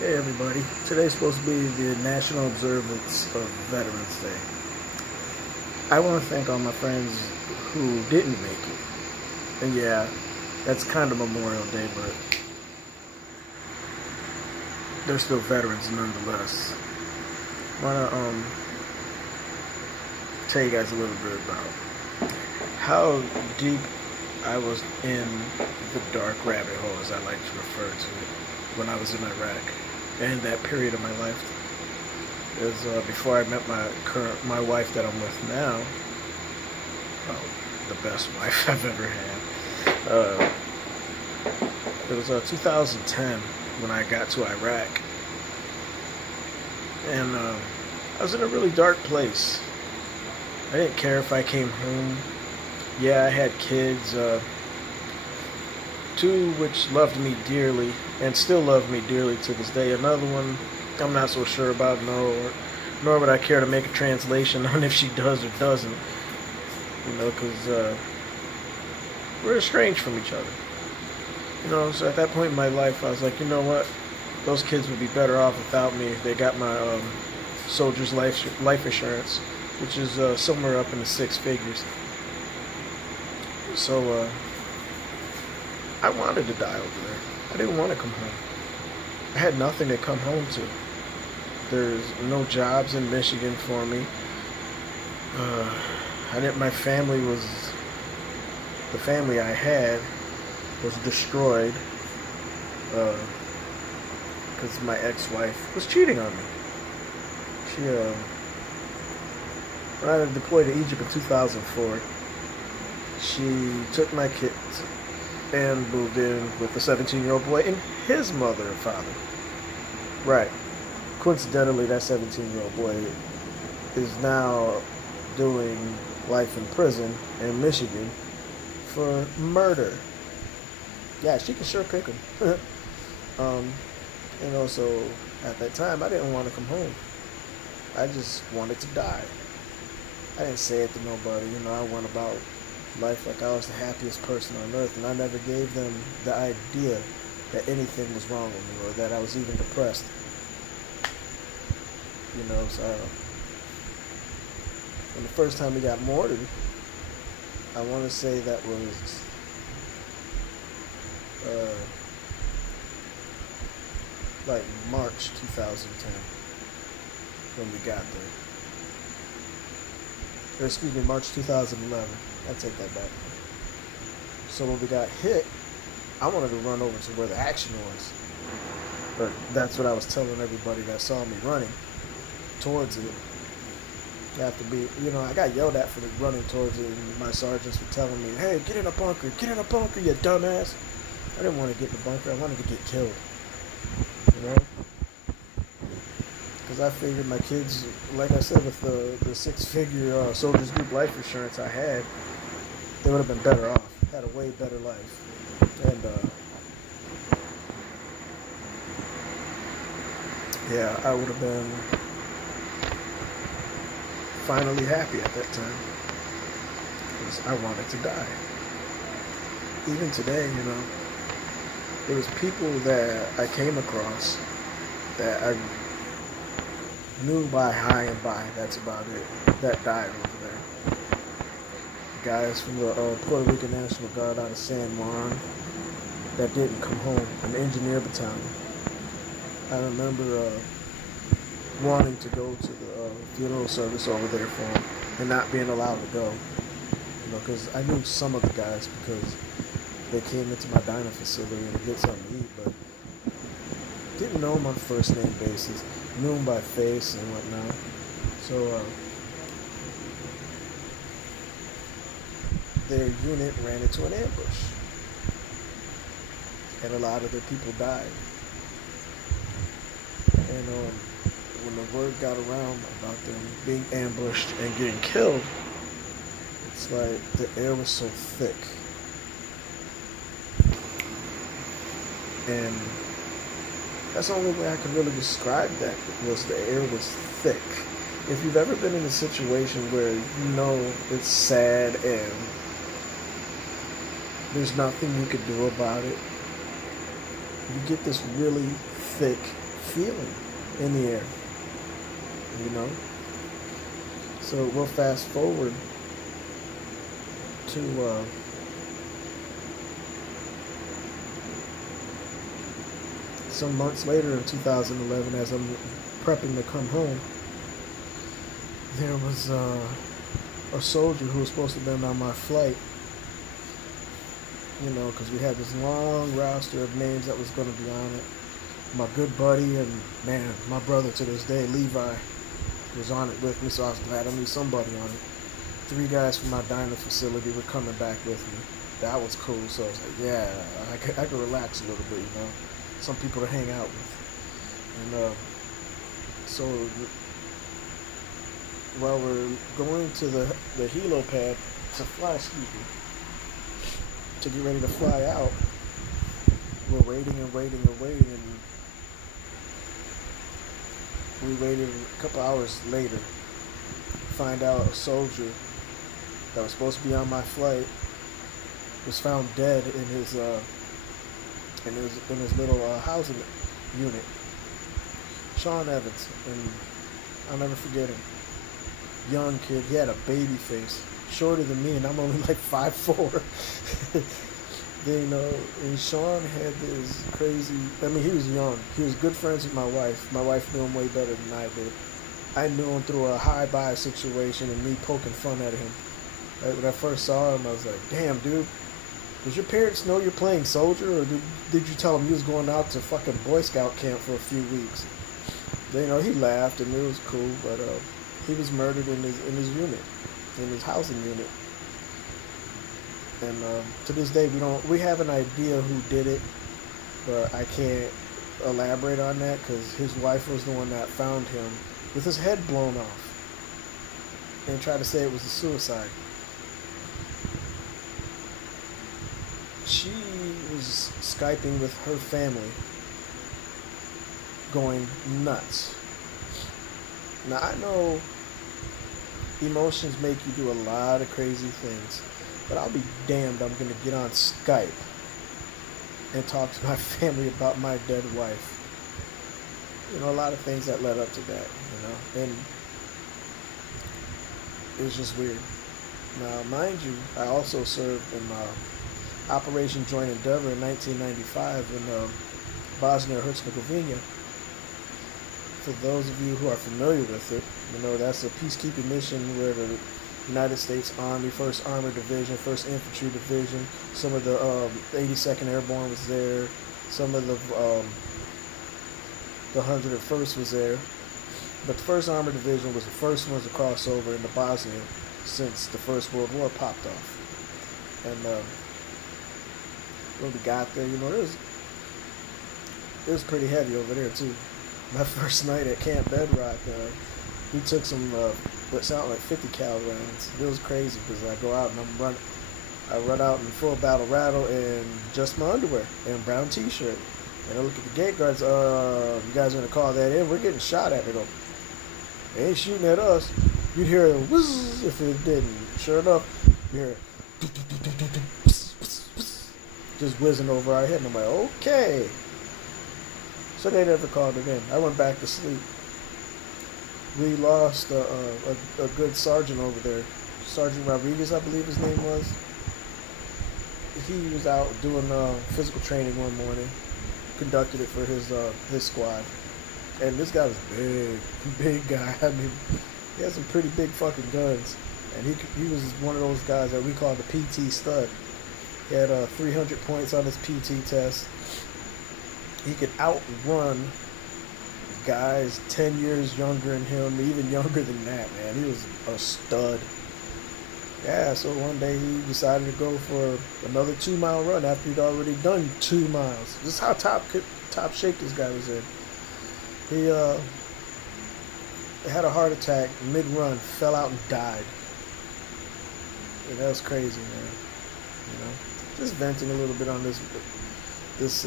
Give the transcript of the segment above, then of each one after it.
Hey everybody, today's supposed to be the National Observance of Veterans Day. I want to thank all my friends who didn't make it. And yeah, that's kind of Memorial Day, but they're still veterans nonetheless. I want to tell you guys a little bit about how deep I was in the dark rabbit hole, as I like to refer to it, when I was in Iraq. And that period of my life is before I met my wife that I'm with now. Well, the best wife I've ever had. It was 2010 when I got to Iraq, and I was in a really dark place. I didn't care if I came home. Yeah, I had kids. Two which loved me dearly and still love me dearly to this day. Another one I'm not so sure about, nor would I care to make a translation on if she does or doesn't. You know, because we're estranged from each other. You know, so at that point in my life, I was like, you know what? Those kids would be better off without me if they got my soldier's life insurance, which is somewhere up in the 6 figures. So, I wanted to die over there. I didn't want to come home. I had nothing to come home to. There's no jobs in Michigan for me. My family was, the family I had was destroyed because my ex-wife was cheating on me. She, when I deployed to Egypt in 2004, she took my kids and moved in with a 17-year-old boy and his mother and father. Right. Coincidentally, that 17-year-old boy is now doing life in prison in Michigan for murder. Yeah, she can sure kick him. And also, at that time, I didn't want to come home. I just wanted to die. I didn't say it to nobody. You know, I went about life like I was the happiest person on earth, and I never gave them the idea that anything was wrong with me or that I was even depressed. You know, so when the first time we got mortared, I want to say that was like March 2010 when we got there. Or excuse me, March 2011. I take that back. So when we got hit, I wanted to run over to where the action was. But that's what I was telling everybody that saw me running towards it. You have to be, you know, I got yelled at for running towards it, and my sergeants were telling me, hey, get in a bunker, you dumbass. I didn't want to get in the bunker, I wanted to get killed. You know? Because I figured my kids, like I said, with the 6-figure soldiers group life insurance I had, they would have been better off, had a way better life. And yeah, I would have been finally happy at that time, because I wanted to die. Even today, you know, there was people that I came across that I knew by high and by, that's about it, that died over there. Guys from the Puerto Rican National Guard out of San Juan that didn't come home, an engineer battalion. I remember wanting to go to the funeral service over there for him and not being allowed to go. You know, because I knew some of the guys because they came into my dining facility and to get something to eat, but didn't know them on first name basis. Knew them by face and whatnot. So their unit ran into an ambush, and a lot of their people died. And when the word got around about them being ambushed and getting killed, it's like the air was so thick, and that's the only way I could really describe that, was the air was thick. If you've ever been in a situation where you know it's sad and there's nothing you could do about it, you get this really thick feeling in the air, you know. So we'll fast forward to some months later in 2011, as I'm prepping to come home. There was a soldier who was supposed to have been on my flight, you know, because we had this long roster of names that was going to be on it. My good buddy and, man, my brother to this day, Levi, was on it with me, so I was glad I knew somebody on it. 3 guys from my dining facility were coming back with me. That was cool, so I was like, yeah, I could relax a little bit, you know. Some people to hang out with. And so while we're going to the helipad to fly, to get ready to fly out, we're waiting and waiting and waiting, and we waited a couple hours later to find out a soldier that was supposed to be on my flight was found dead in his little housing unit. Sean Evans, and I'll never forget him. Young kid, he had a baby face, shorter than me, and I'm only like 5'4". You know, and Sean had this crazy, I mean, he was young. He was good friends with my wife. My wife knew him way better than I did. I knew him through a high-buy situation and me poking fun at him. Right, when I first saw him, I was like, damn, dude, does your parents know you're playing soldier, or did you tell them you was going out to fucking Boy Scout camp for a few weeks? You know, he laughed and it was cool, but he was murdered in his unit, in his housing unit. And to this day, we have an idea who did it, but I can't elaborate on that because his wife was the one that found him with his head blown off and tried to say it was a suicide. She was Skyping with her family, going nuts. Now, I know emotions make you do a lot of crazy things, but I'll be damned I'm going to get on Skype and talk to my family about my dead wife. You know, a lot of things that led up to that, you know, and it was just weird. Now, mind you, I also served in Operation Joint Endeavor in 1995 in Bosnia-Herzegovina. For those of you who are familiar with it, you know, that's a peacekeeping mission where the United States Army, 1st Armored Division, 1st Infantry Division, some of the 82nd Airborne was there, some of the 101st was there. But the 1st Armored Division was the first ones to cross over into Bosnia since the First World War popped off. And when we got there, you know, it was pretty heavy over there too. My first night at Camp Bedrock, we took some what sounded like 50 cal rounds. It was crazy because I go out and I run out in full battle rattle and just my underwear and brown t-shirt. And I look at the gate guards, you guys are gonna call that in? We're getting shot at. They go, they ain't shooting at us. You'd hear a whiz if it didn't. Sure enough, you hear just whizzing over our head, and I'm like, okay. So they never called it in. I went back to sleep. We lost a good sergeant over there. Sergeant Rodriguez, I believe his name was. He was out doing physical training one morning. Conducted it for his squad. And this guy was big guy. I mean, he had some pretty big fucking guns. And he was one of those guys that we call the PT stud. He had 300 points on his PT test. He could outrun guys 10 years younger than him, even younger than that, man. He was a stud. Yeah, so one day he decided to go for another 2-mile run after he'd already done 2 miles. This is how top shape this guy was in. He had a heart attack mid-run, fell out and died. Yeah, that was crazy, man. You know, just venting a little bit on this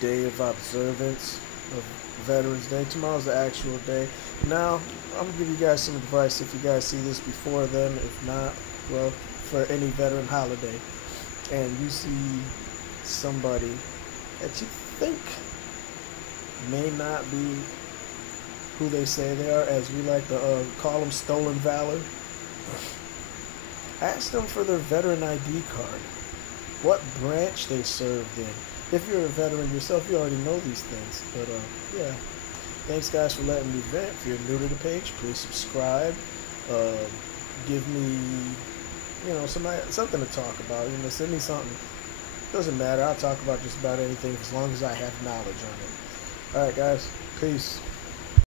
day of observance of Veterans Day. Tomorrow's the actual day. Now, I'm going to give you guys some advice if you guys see this before then. If not, well, for any veteran holiday, and you see somebody that you think may not be who they say they are, as we like to call them, stolen valor. Ask them for their veteran ID card, what branch they served in. If you're a veteran yourself, you already know these things. But yeah, thanks guys for letting me vent. If you're new to the page, please subscribe. Give me, something to talk about. Send me something. Doesn't matter. I'll talk about just about anything as long as I have knowledge on it. All right, guys. Peace.